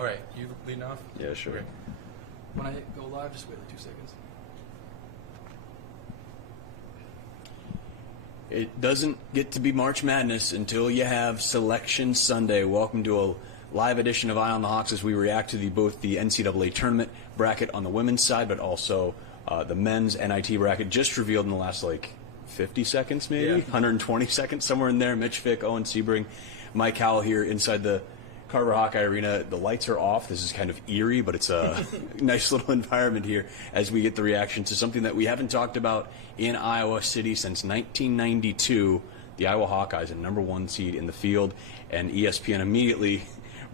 All right, you leading off? Yeah, sure. Okay. When I go live, just wait like 2 seconds. It doesn't get to be March Madness until you have Selection Sunday. Welcome to a live edition of Eye on the Hawks as we react to both the NCAA tournament bracket on the women's side, but also the men's NIT bracket just revealed in the last 50 seconds, maybe 120 seconds, somewhere in there. Mitch Fick, Owen, Siebring, Mike Howell here inside the Carver Hawkeye Arena. The lights are off. This is kind of eerie, but it's a nice little environment here as we get the reaction to something that we haven't talked about in Iowa City since 1992. The Iowa Hawkeyes, a #1 seed in the field, and ESPN immediately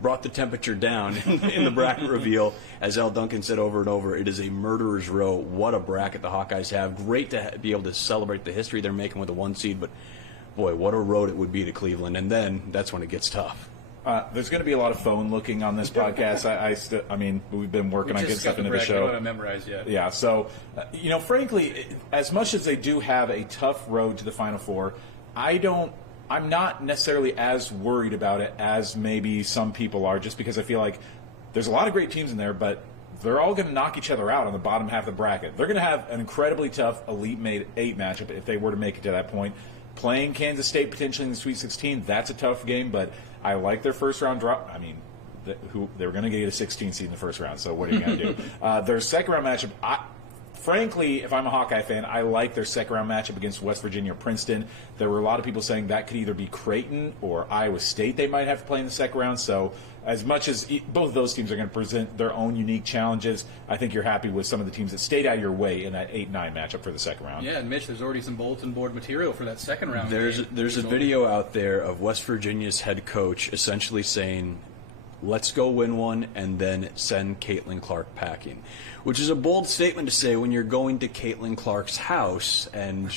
brought the temperature down in the bracket reveal. As Al Duncan said over and over, it is a murderer's row. What a bracket the Hawkeyes have. Great to be able to celebrate the history they're making with a 1 seed, but boy, what a road it would be to Cleveland. And then that's when it gets tough. There's going to be a lot of phone looking on this podcast. I mean, we've been working on getting stuff into the show. We don't have it memorized yet. Yeah, so, frankly, as much as they do have a tough road to the Final Four, I'm not necessarily as worried about it as maybe some people are, just because I feel like there's a lot of great teams in there, but they're all going to knock each other out on the bottom half of the bracket. They're going to have an incredibly tough Elite Eight matchup if they were to make it to that point. Playing Kansas State potentially in the Sweet 16, that's a tough game, but I like their first round drop. I mean, they were going to get a 16 seed in the first round, so what are you going to do? Their second round matchup, frankly, if I'm a Hawkeye fan, I like their second round matchup against West Virginia or Princeton. There were a lot of people saying that could either be Creighton or Iowa State they might have to play in the second round. So as much as both of those teams are going to present their own unique challenges, I think you're happy with some of the teams that stayed out of your way in that 8-9 matchup for the second round. Yeah, and Mitch, there's already some bulletin board material for that second round. There's a video out there of West Virginia's head coach essentially saying, let's go win one and then send Caitlin Clark packing, which is a bold statement to say when you're going to Caitlin Clark's house and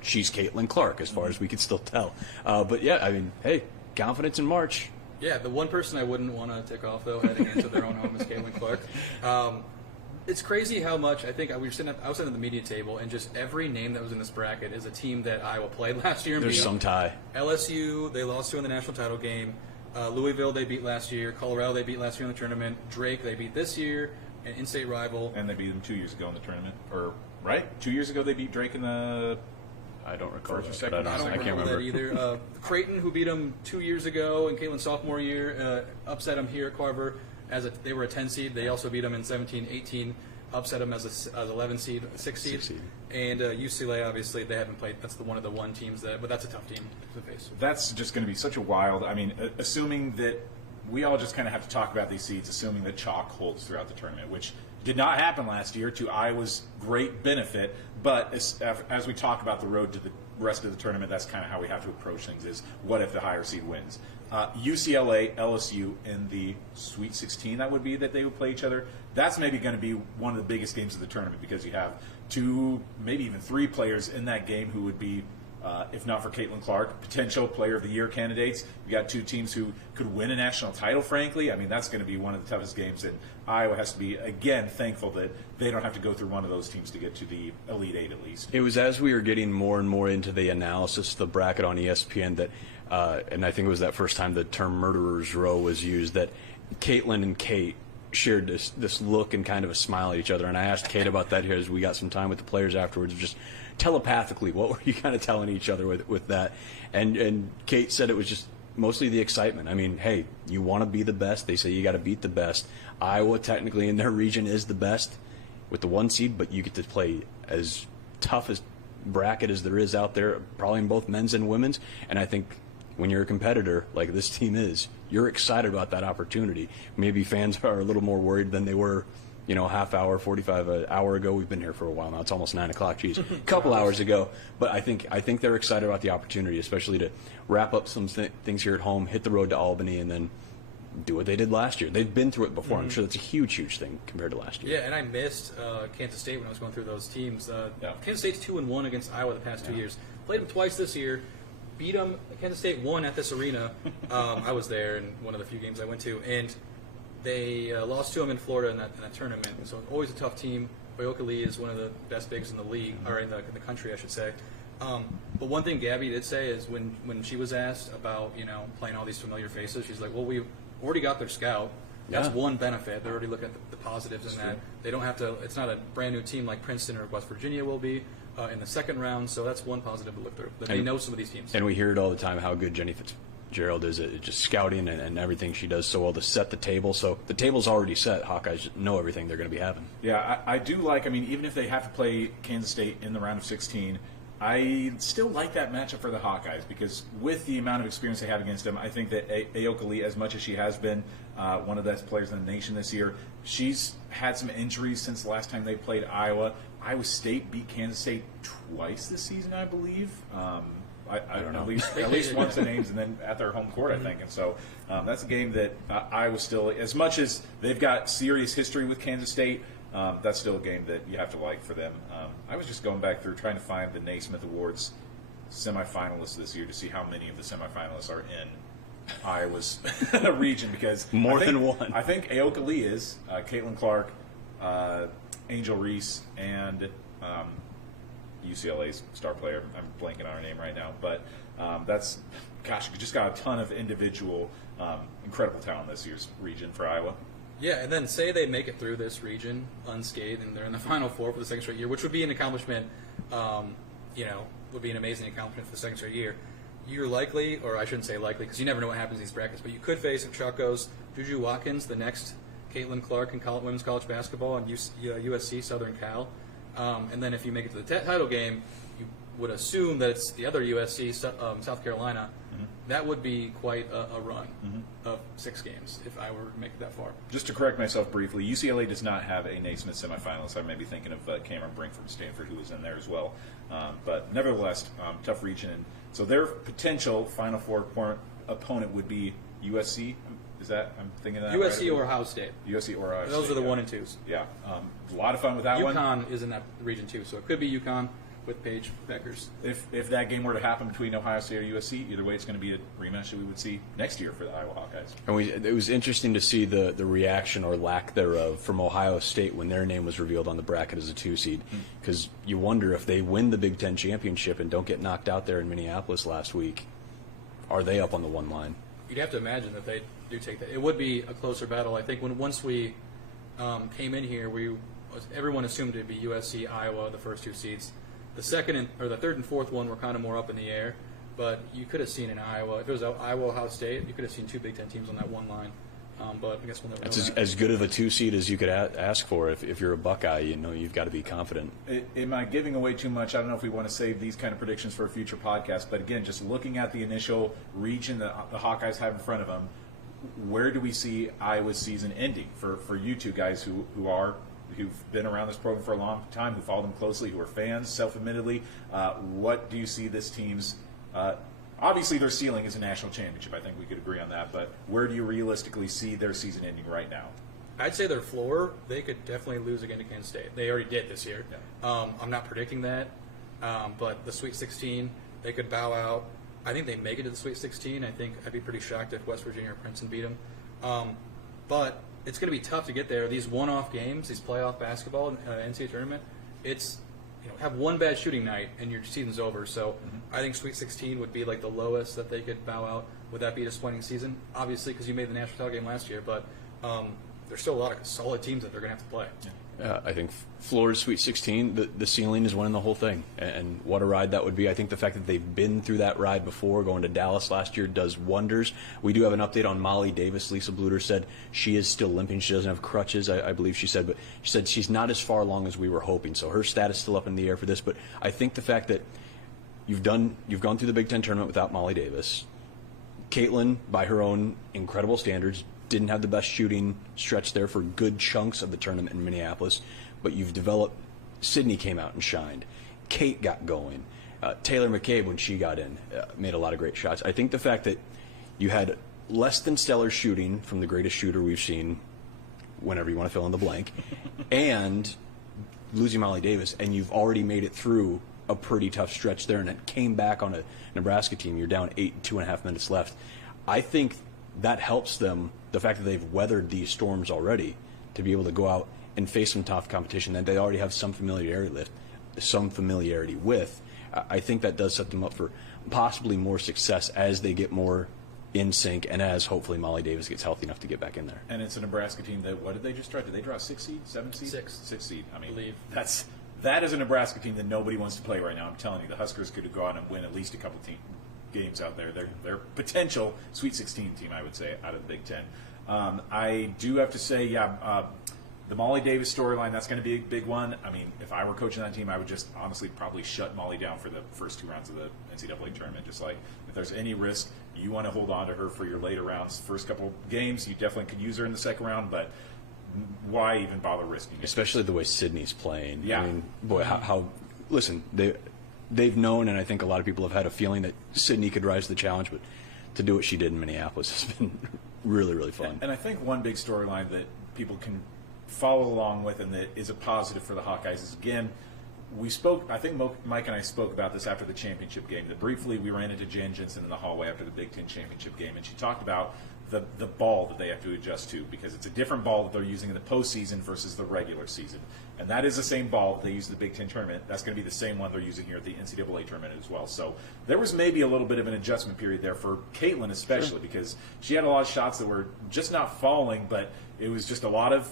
she's Caitlin Clark, as far as we can still tell. But yeah, I mean, hey, confidence in March. Yeah, the one person I wouldn't want to tick off, though, heading into their own home is Caitlin Clark. It's crazy how much, I think, I was sitting at the media table, and just every name that was in this bracket is a team that Iowa played last year. There's some tie. LSU, they lost to in the national title game. Louisville, they beat last year. Colorado, they beat last year in the tournament. Drake, they beat this year. An in-state rival. And they beat them 2 years ago in the tournament. Or, right? 2 years ago they beat Drake in the... I don't recall. First or second? I can't remember that either. Creighton, who beat them 2 years ago in Caitlin's sophomore year, upset them here at Carver. They were a 10 seed. They also beat them in 17-18, upset them as an 11 seed, 6 seed. And UCLA, obviously, they haven't played. That's one of the teams but that's a tough team to face. That's just going to be such a wild. I mean, assuming that we all just kind of have to talk about these seeds, assuming that chalk holds throughout the tournament, which did not happen last year to Iowa's great benefit. But as we talk about the road to the rest of the tournament, that's kind of how we have to approach things, is what if the higher seed wins? UCLA, LSU in the Sweet 16, that would be that they would play each other. That's maybe going to be one of the biggest games of the tournament, because you have 2, maybe even 3 players in that game who would be, if not for Caitlin Clark, potential Player of the Year candidates. You got 2 teams who could win a national title, frankly. I mean, that's going to be one of the toughest games, and Iowa has to be, again, thankful that they don't have to go through one of those teams to get to the Elite Eight at least. It was as we were getting more and more into the analysis of the bracket on ESPN that, and I think it was that first time the term murderer's row was used, that Caitlin and Kate shared this look and kind of a smile at each other. And I asked Kate about that here as we got some time with the players afterwards, just telepathically, what were you kind of telling each other with that? And Kate said it was just mostly the excitement. I mean, hey, you want to be the best. They say you got to beat the best. Iowa, technically, in their region is the best with the 1 seed, but you get to play as tough as bracket as there is out there, probably in both men's and women's. And I think when you're a competitor like this team is, you're excited about that opportunity. Maybe fans are a little more worried than they were, a half hour, 45 an hour ago. We've been here for a while now. It's almost 9 o'clock. Geez, a couple hours ago. But I think they're excited about the opportunity, especially to wrap up some things here at home, hit the road to Albany, and then do what they did last year. They've been through it before. I'm sure that's a huge thing compared to last year. Yeah, and I missed Kansas State when I was going through those teams. Kansas State's 2-1 against Iowa the past 2 years. Played them twice this year. Beat them. Kansas State won at this arena. I was there in one of the few games I went to, and they lost to them in Florida in that tournament. So always a tough team. Bayoka Lee is one of the best bigs in the league, or in the country, I should say. But one thing Gabby did say is when she was asked about playing all these familiar faces, she's like, well, we've already got their scout. That's one benefit. They're already looking at the positives in that. They don't have to. It's not a brand new team like Princeton or West Virginia will be in the second round. So that's one positive to look through. That they know some of these teams. And we hear it all the time how good Jenny Fitzgerald is at just scouting and everything she does so well to set the table. So the table's already set. Hawkeyes know everything they're going to be having. Yeah, I do like. I mean, even if they have to play Kansas State in the round of 16. I still like that matchup for the Hawkeyes because with the amount of experience they have against them, I think that Ayoka Lee, as much as she has been one of the best players in the nation this year, she's had some injuries since the last time they played Iowa. Iowa State beat Kansas State twice this season, I believe. I don't know. At least once in Ames and then at their home court, I think. And so that's a game that Iowa still, as much as they've got serious history with Kansas State, that's still a game that you have to like for them. I was just going back through trying to find the Naismith Awards semifinalists this year to see how many of the semifinalists are in Iowa's region because more than one. I think Ayoka Lee is, Caitlin Clark, Angel Reese, and UCLA's star player. I'm blanking on her name right now, but you just got a ton of individual incredible talent this year's region for Iowa. Yeah, and then say they make it through this region unscathed and they're in the Final Four for the second straight year, which would be an accomplishment, would be an amazing accomplishment for the second straight year. You're likely, or I shouldn't say likely because you never know what happens in these brackets, but you could face, if Chuck goes, Juju Watkins, the next Caitlin Clark in women's college basketball, and USC, Southern Cal. And then if you make it to the title game, you would assume that it's the other USC, South Carolina. That would be quite a run of 6 games if I were to make it that far. Just to correct myself briefly, UCLA does not have a Naismith semifinalist. I may be thinking of Cameron Brink from Stanford, who was in there as well. But nevertheless, tough region. And so their potential Final Four opponent would be USC. Is that, I'm thinking of that USC right? or Ohio State. USC or Ohio State. Those are the 1 and 2s. Yeah. A lot of fun with that one. UConn is in that region too, so it could be UConn with Paige Beckers. If that game were to happen between Ohio State or USC, either way, it's going to be a rematch that we would see next year for the Iowa Hawkeyes. And it was interesting to see the reaction or lack thereof from Ohio State when their name was revealed on the bracket as a 2 seed, because you wonder if they win the Big Ten championship and don't get knocked out there in Minneapolis last week, are they up on the 1 line? You'd have to imagine that they do take that. It would be a closer battle. I think once we came in here, everyone assumed it would be USC, Iowa, the first 2 seeds. The the third and fourth one were kind of more up in the air, but you could have seen in Iowa, if it was Iowa, Ohio State, you could have seen 2 Big Ten teams on that 1 line. But I guess we'll never know. That's as good of a 2 seed as you could ask for. If you're a Buckeye, you've got to be confident. Am I giving away too much? I don't know if we want to save these kind of predictions for a future podcast, but again, just looking at the initial region that the Hawkeyes have in front of them, where do we see Iowa's season ending for you two guys who've been around this program for a long time, who follow them closely, who are fans, self-admittedly? What do you see this team's obviously their ceiling is a national championship. I think we could agree on that. But where do you realistically see their season ending right now? I'd say their floor, they could definitely lose again to Kansas State. They already did this year. Yeah. I'm not predicting that. But the Sweet 16, they could bow out. I think they make it to the Sweet 16. I think I'd be pretty shocked if West Virginia or Princeton beat them. But it's going to be tough to get there. These one-off games, these playoff basketball, NCAA tournament, it's have one bad shooting night and your season's over. So I think Sweet 16 would be like the lowest that they could bow out. Would that be a disappointing season? Obviously, because you made the national title game last year, but there's still a lot of solid teams that they're going to have to play. I think Florida's Sweet 16, the ceiling is winning the whole thing. And what a ride that would be. I think the fact that they've been through that ride before, going to Dallas last year, does wonders. We do have an update on Molly Davis. Lisa Bluter said she is still limping. She doesn't have crutches, I believe she said. But she said she's not as far along as we were hoping. So her status is still up in the air for this. But I think the fact that you've gone through the Big Ten tournament without Molly Davis. Caitlin, by her own incredible standards, didn't have the best shooting stretch there for good chunks of the tournament in Minneapolis, but you've developed. Sydney came out and shined. Kate got going. Taylor McCabe, when she got in, made a lot of great shots. I think the fact that you had less than stellar shooting from the greatest shooter we've seen, whenever you want to fill in the blank, and losing Molly Davis, and you've already made it through a pretty tough stretch there, and it came back on a Nebraska team. You're down 8 2.5 minutes left. I think that helps them, the fact that they've weathered these storms already, to be able to go out and face some tough competition that they already have some familiarity with. I think that does set them up for possibly more success as they get more in sync, and as hopefully Molly Davis gets healthy enough to get back in there. And it's a Nebraska team that, what did they just draw? Did they draw a 6 seed, 7 seed? 6 seed. I mean, that is a Nebraska team that nobody wants to play right now. I'm telling you, the Huskers could go out and win at least a couple games out there. They're potential Sweet 16 team, I would say, out of the Big Ten. I do have to say, the Molly Davis storyline, that's going to be a big one. I mean, if I were coaching that team, I would just honestly probably shut Molly down for the first 2 rounds of the NCAA tournament. Just like, if there's any risk, you want to hold on to her for your later rounds. First couple games, you definitely could use her in the second round, but why even bother risking it? Especially the way Sydney's playing. Yeah. I mean, boy, how listen, they've known, and I think a lot of people have had a feeling that Sydney could rise to the challenge, but to do what she did in Minneapolis has been really, really fun. And I think one big storyline that people can follow along with and that is a positive for the Hawkeyes is, again, I think Mike and I spoke about this after the championship game, that briefly we ran into Jan Jensen in the hallway after the Big Ten championship game, and she talked about the ball that they have to adjust to, because it's a different ball that they're using in the postseason versus the regular season. And that is the same ball that they use in the Big Ten tournament. That's going to be the same one they're using here at the NCAA tournament as well. So there was maybe a little bit of an adjustment period there for Caitlin especially, because she had a lot of shots that were just not falling, but it was just a lot of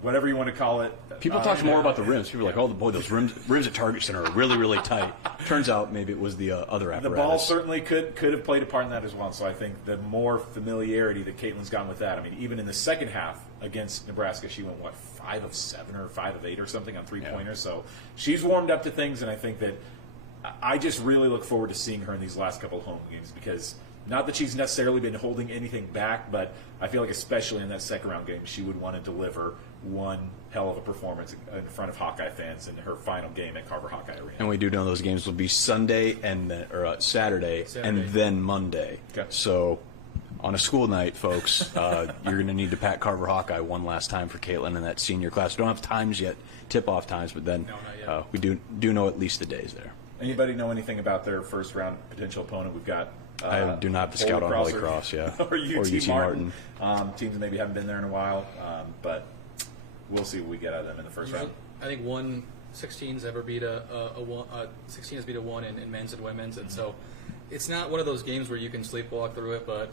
whatever you want to call it. People talk more about the rims. People are like, oh, boy, those rims at Target Center are really, really tight. Turns out maybe it was the other apparatus. The ball certainly could have played a part in that as well. So I think the more familiarity that Caitlin's gotten with that, I mean, even in the second half against Nebraska, she went, 5 of 7 or 5 of 8 or something on three-pointers. Yeah. So she's warmed up to things, and I think that I just really look forward to seeing her in these last couple of home games, because not that she's necessarily been holding anything back, but I feel like especially in that second-round game, she would want to deliver one hell of a performance in front of Hawkeye fans in her final game at Carver Hawkeye Arena. And we do know those games will be Saturday, and then Monday. Okay. So on a school night, folks, you're going to need to pack Carver Hawkeye one last time for Caitlin and that senior class. We don't have times yet, tip-off times, but then we do know at least the days there. Anybody know anything about their first-round potential opponent? We've got I do not have the scout on Holy Cross, or UT Martin. Teams that maybe haven't been there in a while, but we'll see what we get out of them in the first round. I think 16's ever beat a 16 has beat a 1 in men's and women's, and so it's not one of those games where you can sleepwalk through it. But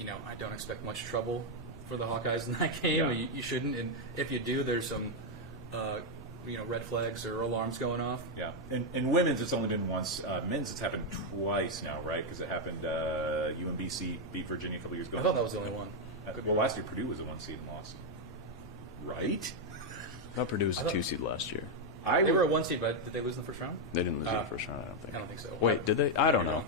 I don't expect much trouble for the Hawkeyes in that game. Yeah. You shouldn't, and if you do, there's some red flags or alarms going off. Yeah. In women's, it's only been once. Men's, it's happened twice now, right? Because it happened. UMBC beat Virginia a couple years ago. I thought that was the only one. Well, last year Purdue was a 1 seed and lost. Right? I thought Purdue was a 2 seed last year. They were a 1 seed, but did they lose in the first round? They didn't lose in the first round, I don't think. I don't think so. Wait, did they? I don't know.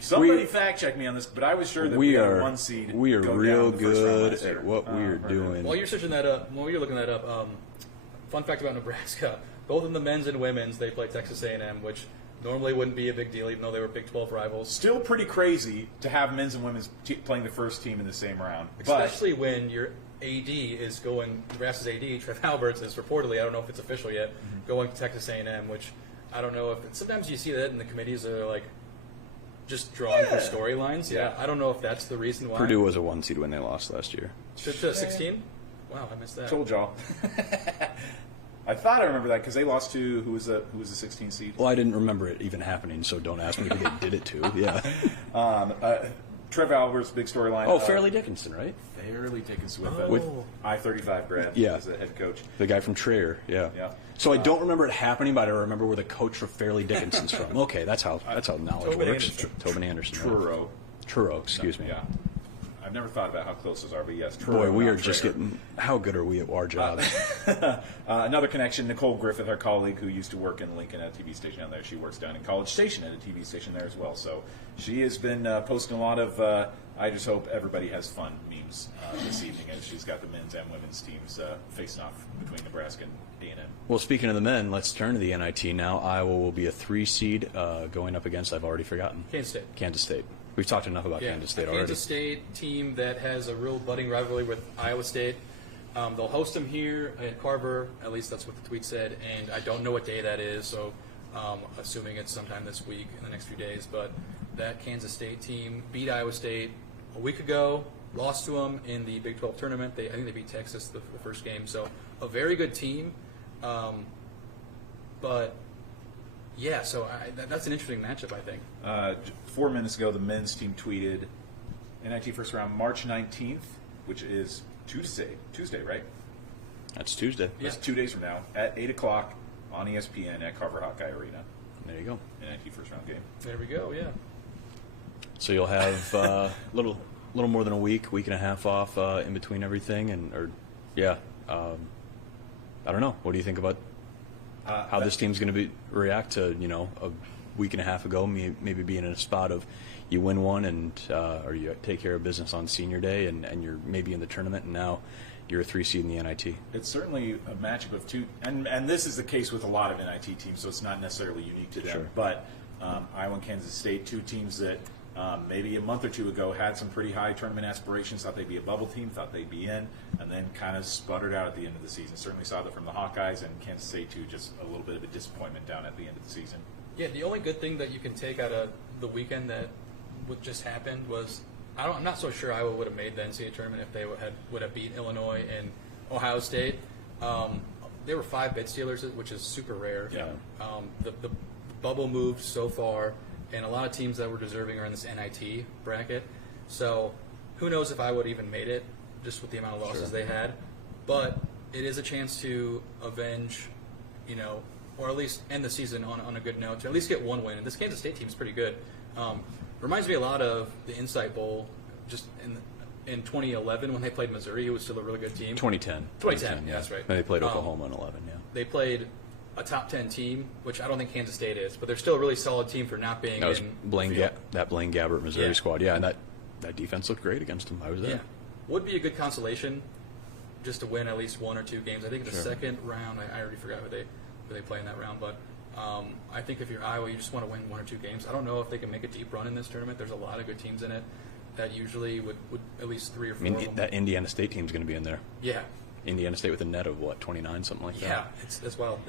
Somebody fact check me on this, but I was sure that we had a 1 seed. We are real good at what we are doing. While you're searching that up, while you're looking that up, fun fact about Nebraska: both in the men's and women's, they play Texas A&M, which normally wouldn't be a big deal, even though they were Big 12 rivals. Still pretty crazy to have men's and women's playing the first team in the same round, especially when your AD is going. Nebraska's AD, Trev Alberts, is reportedly, I don't know if it's official yet, going to Texas A&M, which I don't know if. Sometimes you see that in the committees are like just drawing for storylines. Yeah, I don't know if that's the reason why. Purdue was a 1 seed when they lost last year. To 16? Wow, I missed that. Told y'all. I thought I remember that because they lost to who was a 16 seed. Well, I didn't remember it even happening, so don't ask me who they did it to. Yeah. Trev Alberts, big storyline. Oh, Fairleigh Dickinson, right? Fairleigh Dickinson with I-35 grad as the head coach. The guy from Traer, yeah. So I don't remember it happening, but I remember where the coach for Fairleigh Dickinson's from. Okay, that's how knowledge works. Tobin Anderson. Truro, excuse me. Yeah. I've never thought about how close those are, but yes. Boy, we are just getting. How good are we at our job? Another connection: Nicole Griffith, our colleague who used to work in Lincoln at a TV station down there. She works down in College Station at a TV station there as well. So she has been posting a lot of. I just hope everybody has fun memes this evening as she's got the men's and women's teams facing off between Nebraska and A&M. Well, speaking of the men, let's turn to the NIT now. Iowa will be a 3 seed going up against. I've already forgotten. Kansas State. We've talked enough about Kansas State already. Kansas State team that has a real budding rivalry with Iowa State. They'll host them here at Carver. At least that's what the tweet said. And I don't know what day that is, so assuming it's sometime this week in the next few days. But that Kansas State team beat Iowa State a week ago, lost to them in the Big 12 tournament. I think they beat Texas the first game. So a very good team. But yeah, so that's an interesting matchup, I think. 4 minutes ago, the men's team tweeted NIT first round, March 19th, which is Tuesday, right? That's Tuesday. That's 2 days from now at 8 o'clock on ESPN at Carver Hawkeye Arena. There you go. NIT first round game. There we go. Yeah. So you'll have a little more than a week and a half off in between everything, I don't know. What do you think about how this team's going to react to a week and a half ago, maybe being in a spot of you win one or you take care of business on senior day and you're maybe in the tournament and now you're a 3 seed in the NIT. It's certainly a matchup of two, and this is the case with a lot of NIT teams, so it's not necessarily unique to them. Sure. But Iowa and Kansas State, two teams that maybe a month or two ago had some pretty high tournament aspirations, thought they'd be a bubble team, thought they'd be in, and then kind of sputtered out at the end of the season. Certainly saw that from the Hawkeyes, and Kansas State too, just a little bit of a disappointment down at the end of the season. Yeah, the only good thing that you can take out of the weekend that just happened was I'm not so sure Iowa would have made the NCAA tournament if they would have beat Illinois and Ohio State. They were 5 bid stealers, which is super rare. Yeah. The bubble moved so far, and a lot of teams that were deserving are in this NIT bracket. So who knows if I would even made it, just with the amount of losses they had. But it is a chance to avenge, or at least end the season on a good note, to at least get one win. And this Kansas State team is pretty good. Reminds me a lot of the Insight Bowl just in 2011 when they played Missouri, who was still a really good team. 2010. 2010, yeah. That's right. And they played Oklahoma in 11, yeah. They played a top 10 team, which I don't think Kansas State is, but they're still a really solid team for not being that was in Blaine that Blaine Gabbert Missouri squad, and that defense looked great against them. I was there. Yeah. Would be a good consolation just to win at least 1 or 2 games. I think in the second round, I already forgot who they play in that round, but I think if you're Iowa, you just want to win 1 or 2 games. I don't know if they can make a deep run in this tournament. There's a lot of good teams in it that usually would at least 3 or 4 of them. That Indiana State team's going to be in there. Yeah. Indiana State with a net of, 29, something like that? Yeah, it's wild.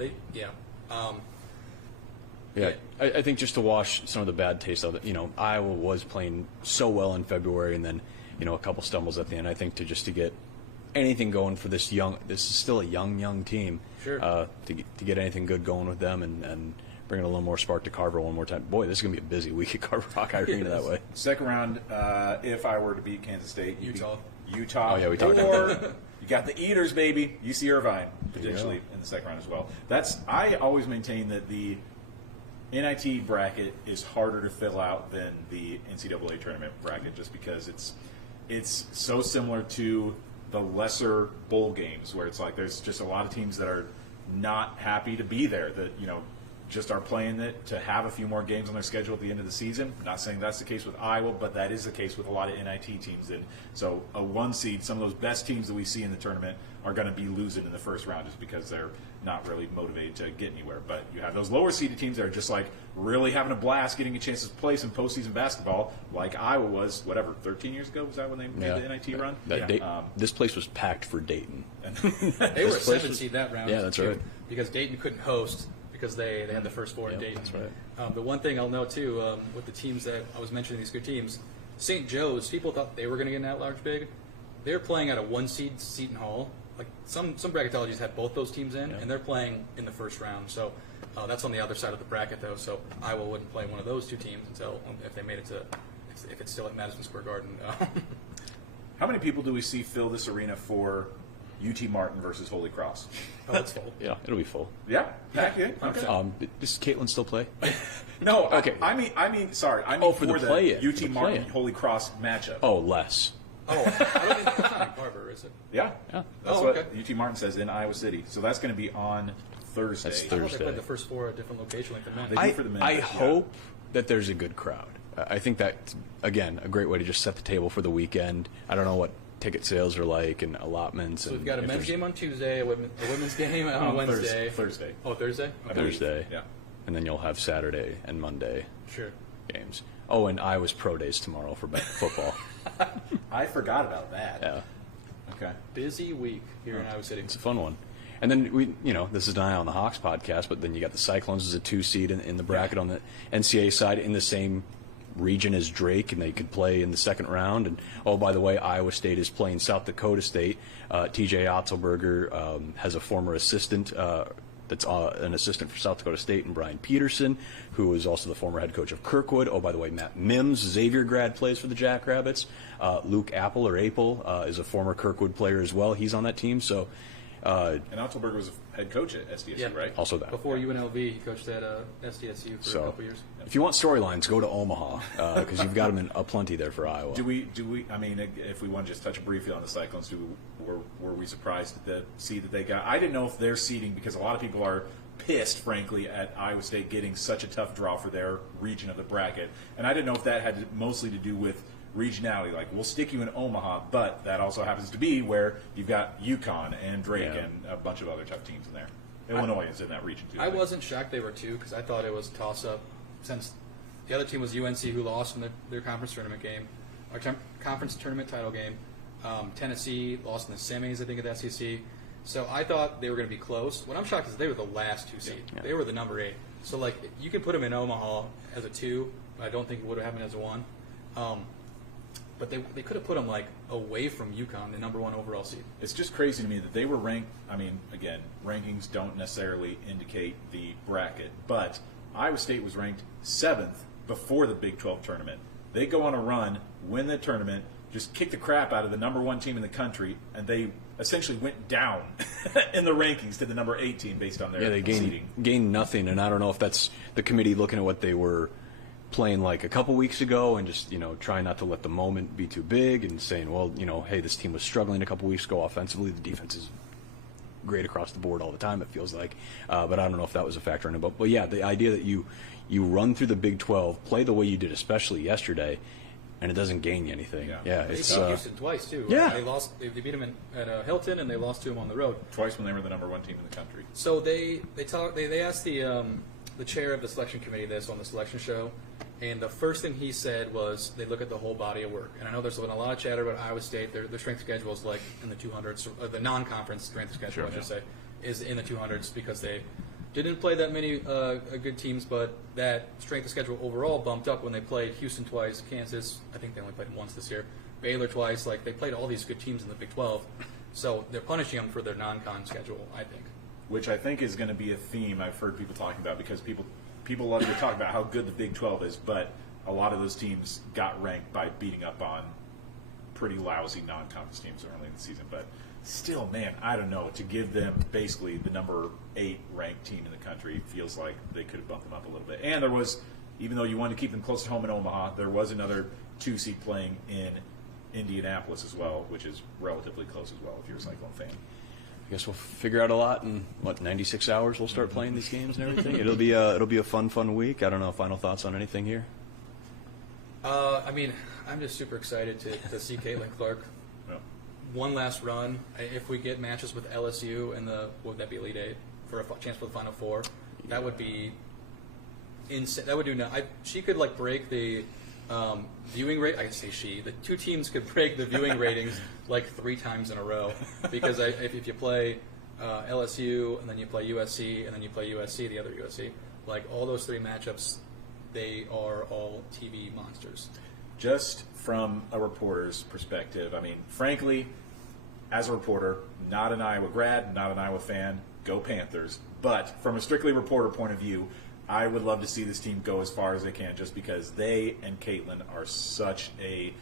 I think just to wash some of the bad taste of it, Iowa was playing so well in February and then, a couple stumbles at the end. I think to get anything going for this is still a young team. Sure. To get anything good going with them and bring a little more spark to Carver one more time. Boy, this is going to be a busy week at Carver Hawkeye Arena that way. Second round, if I were to beat Kansas State, Utah. Oh, yeah, we talked about that. You got the Eaters, baby. UC Irvine, potentially in the second round as well. I always maintain that the NIT bracket is harder to fill out than the NCAA tournament bracket just because it's so similar to the lesser bowl games where it's like there's just a lot of teams that are not happy to be there that just are playing it to have a few more games on their schedule at the end of the season. I'm not saying that's the case with Iowa, but that is the case with a lot of NIT teams. And so a 1 seed, some of those best teams that we see in the tournament are going to be losing in the first round just because they're not really motivated to get anywhere. But you have those lower seeded teams that are just like really having a blast getting a chance to play some postseason basketball like Iowa was, 13 years ago? Was that when they made the NIT run? This place was packed for Dayton. They were a 7 seed that round. Yeah, that's right. Because Dayton couldn't host because they had the first 4 in Dayton. That's right. The one thing I'll note, too, with the teams that I was mentioning, these good teams, St. Joe's, people thought they were going to get an at-large bid. They were playing at a 1 seed Seton Hall. Like some bracketologies had both those teams in, and they're playing in the first round. So that's on the other side of the bracket, though. So Iowa wouldn't play one of those 2 teams until if they made it to if it's still at Madison Square Garden. How many people do we see fill this arena for UT Martin versus Holy Cross? Oh, it's full. Yeah, it'll be full. Yeah, okay. Does Caitlin still play? No, okay. I mean, for the play-in. UT Martin Holy Cross matchup. Oh, less. Oh, I don't think it's in Carver, is it? Yeah. That's what UT Martin says in Iowa City. So that's going to be on Thursday. That's I thought Thursday. they played the first 4 at a different location like the men. They do for the men. I hope that there's a good crowd. I think that's, again, a great way to just set the table for the weekend. I don't know what ticket sales are like and allotments. So we've got a men's game on Tuesday, a women's game on Wednesday. Thursday. Oh, Thursday? Okay. Thursday. Yeah. And then you'll have Saturday and Monday games. Oh, and Iowa's pro days tomorrow for football. I forgot about that. Yeah. Okay. Busy week here in Iowa City. It's a fun one. And then this is an Eye on the Hawks podcast, but then you got the Cyclones as a 2 seed in the bracket on the NCAA side in the same region as Drake, and they could play in the second round. And oh, by the way, Iowa State is playing South Dakota State. TJ Otzelberger has a former assistant, the It's an assistant for South Dakota State, and Brian Peterson, who is also the former head coach of Kirkwood. Oh, by the way, Matt Mims, Xavier grad, plays for the Jackrabbits. Luke Apple is a former Kirkwood player as well. He's on that team. So, and Otzelberger was a head coach at SDSU, right? Also that. Before UNLV, he coached at SDSU for a couple years. If you want storylines, go to Omaha because you've got them in aplenty there for Iowa. Do we? I mean, if we want to just touch briefly on the Cyclones, were we surprised at the seed that they got? I didn't know if their seeding, because a lot of people are pissed, frankly, at Iowa State getting such a tough draw for their region of the bracket, and I didn't know if that had mostly to do with regionality. Like, we'll stick you in Omaha, but that also happens to be where you've got UConn and Drake and a bunch of other tough teams in there. Illinois is in that region too. I wasn't shocked they were 2 because I thought it was a toss-up since the other team was UNC, who lost in their conference tournament game, or conference tournament title game. Tennessee lost in the semis, I think, at the SEC. So I thought they were going to be close. What I'm shocked is they were the last 2 seed. Yeah. They were the number 8. So, like, you can put them in Omaha as a 2. I don't think it would have happened as a 1. But they could have put them, like, away from UConn, the number 1 overall seed. It's just crazy to me that they were ranked. I mean, again, rankings don't necessarily indicate the bracket, but Iowa State was ranked 7th before the Big 12 tournament. They go on a run, win the tournament, just kick the crap out of the number 1 team in the country, and they essentially went down in the rankings to the number 8 team based on their seeding. Gained nothing, and I don't know if that's the committee looking at what they were playing like a couple weeks ago and just, trying not to let the moment be too big and saying, well, hey, this team was struggling a couple weeks ago offensively. The defense is great across the board all the time, it feels like. But I don't know if that was a factor in it. But yeah, the idea that you run through the Big 12, play the way you did, especially yesterday, and it doesn't gain you anything. They beat Houston twice, too. Yeah. They beat them at Hilton, and they lost to them on the road. Twice when they were the number 1 team in the country. So they asked the chair of the selection committee this on the selection show, and the first thing he said was they look at the whole body of work. And I know there's been a lot of chatter about Iowa State. Their strength schedule is like in the 200s. The non-conference strength schedule, I should say, is in the 200s because they didn't play that many good teams, but that strength of schedule overall bumped up when they played Houston twice, Kansas, I think they only played once this year, Baylor twice. Like, they played all these good teams in the Big 12. So they're punishing them for their non-con schedule, I think. Which I think is going to be a theme I've heard people talking about, because people love to talk about how good the Big 12 is, but a lot of those teams got ranked by beating up on pretty lousy non-conference teams early in the season. But still, man, I don't know. To give them basically the number 8 ranked team in the country feels like they could have bumped them up a little bit. And there was, even though you wanted to keep them close to home in Omaha, there was another 2 seed playing in Indianapolis as well, which is relatively close as well if you're a Cyclone fan. I guess we'll figure out a lot in 96 hours. We'll start playing these games and everything. It'll be a fun week. I don't know. Final thoughts on anything here? I mean, I'm just super excited to see Caitlin Clark. Yeah. One last run. If we get matches with LSU and would that be Elite 8 for a chance for the Final Four? That would be insane. That would do. She could break the viewing rate. I can say the 2 teams could break the viewing ratings 3 times in a row, because if you play LSU and then you play USC and then you play USC, the other USC, all those 3 matchups, they are all TV monsters. Just from a reporter's perspective, I mean, frankly, as a reporter, not an Iowa grad, not an Iowa fan, go Panthers. But from a strictly reporter point of view, I would love to see this team go as far as they can, just because they and Caitlin are such a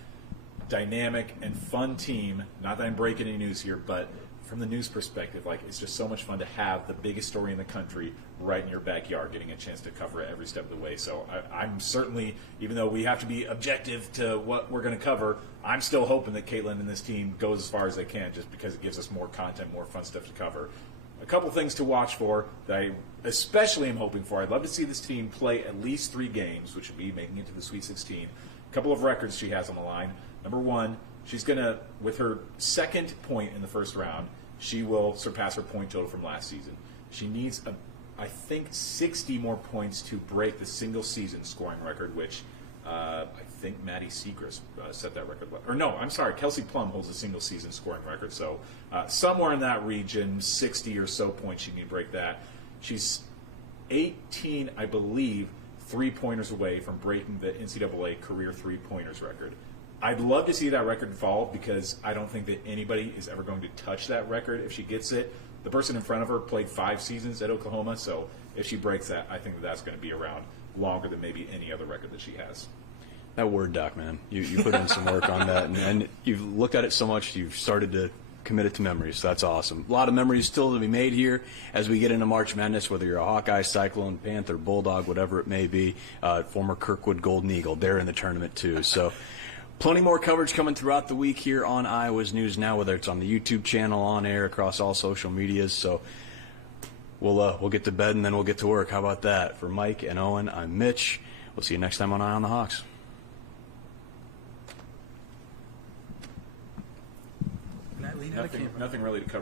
dynamic and fun team. Not that I'm breaking any news here, but from the news perspective, it's just so much fun to have the biggest story in the country right in your backyard, getting a chance to cover it every step of the way. So I'm certainly, even though we have to be objective to what we're going to cover, I'm still hoping that Caitlin and this team goes as far as they can, just because it gives us more content, more fun stuff to cover. A couple things to watch for that I especially am hoping for. I'd love to see this team play at least 3 games, which would be making it to the Sweet 16. A couple of records she has on the line. Number 1, she's going to, with her 2nd point in the first round, she will surpass her point total from last season. She needs, I think, 60 more points to break the single season scoring record, which I think Maddie Seacrest set that record. Or no, I'm sorry, Kelsey Plum holds a single season scoring record. So somewhere in that region, 60 or so points, she need to break that. She's 18, I believe, 3-pointers away from breaking the NCAA career 3-pointers record. I'd love to see that record fall, because I don't think that anybody is ever going to touch that record if she gets it. The person in front of her played 5 seasons at Oklahoma, so if she breaks that, I think that's going to be around longer than maybe any other record that she has. That Word doc, man. You put in some work on that, and you've looked at it so much, you've started to commit it to memories. So that's awesome. A lot of memories still to be made here as we get into March Madness, whether you're a Hawkeye, Cyclone, Panther, Bulldog, whatever it may be. Former Kirkwood Golden Eagle, they're in the tournament too. So plenty more coverage coming throughout the week here on Iowa's News Now, whether it's on the YouTube channel, on air, across all social medias. So we'll get to bed and then we'll get to work. How about that? For Mike and Owen, I'm Mitch. We'll see you next time on Eye on the Hawks. Can I lean out of camera? Nothing really to cover.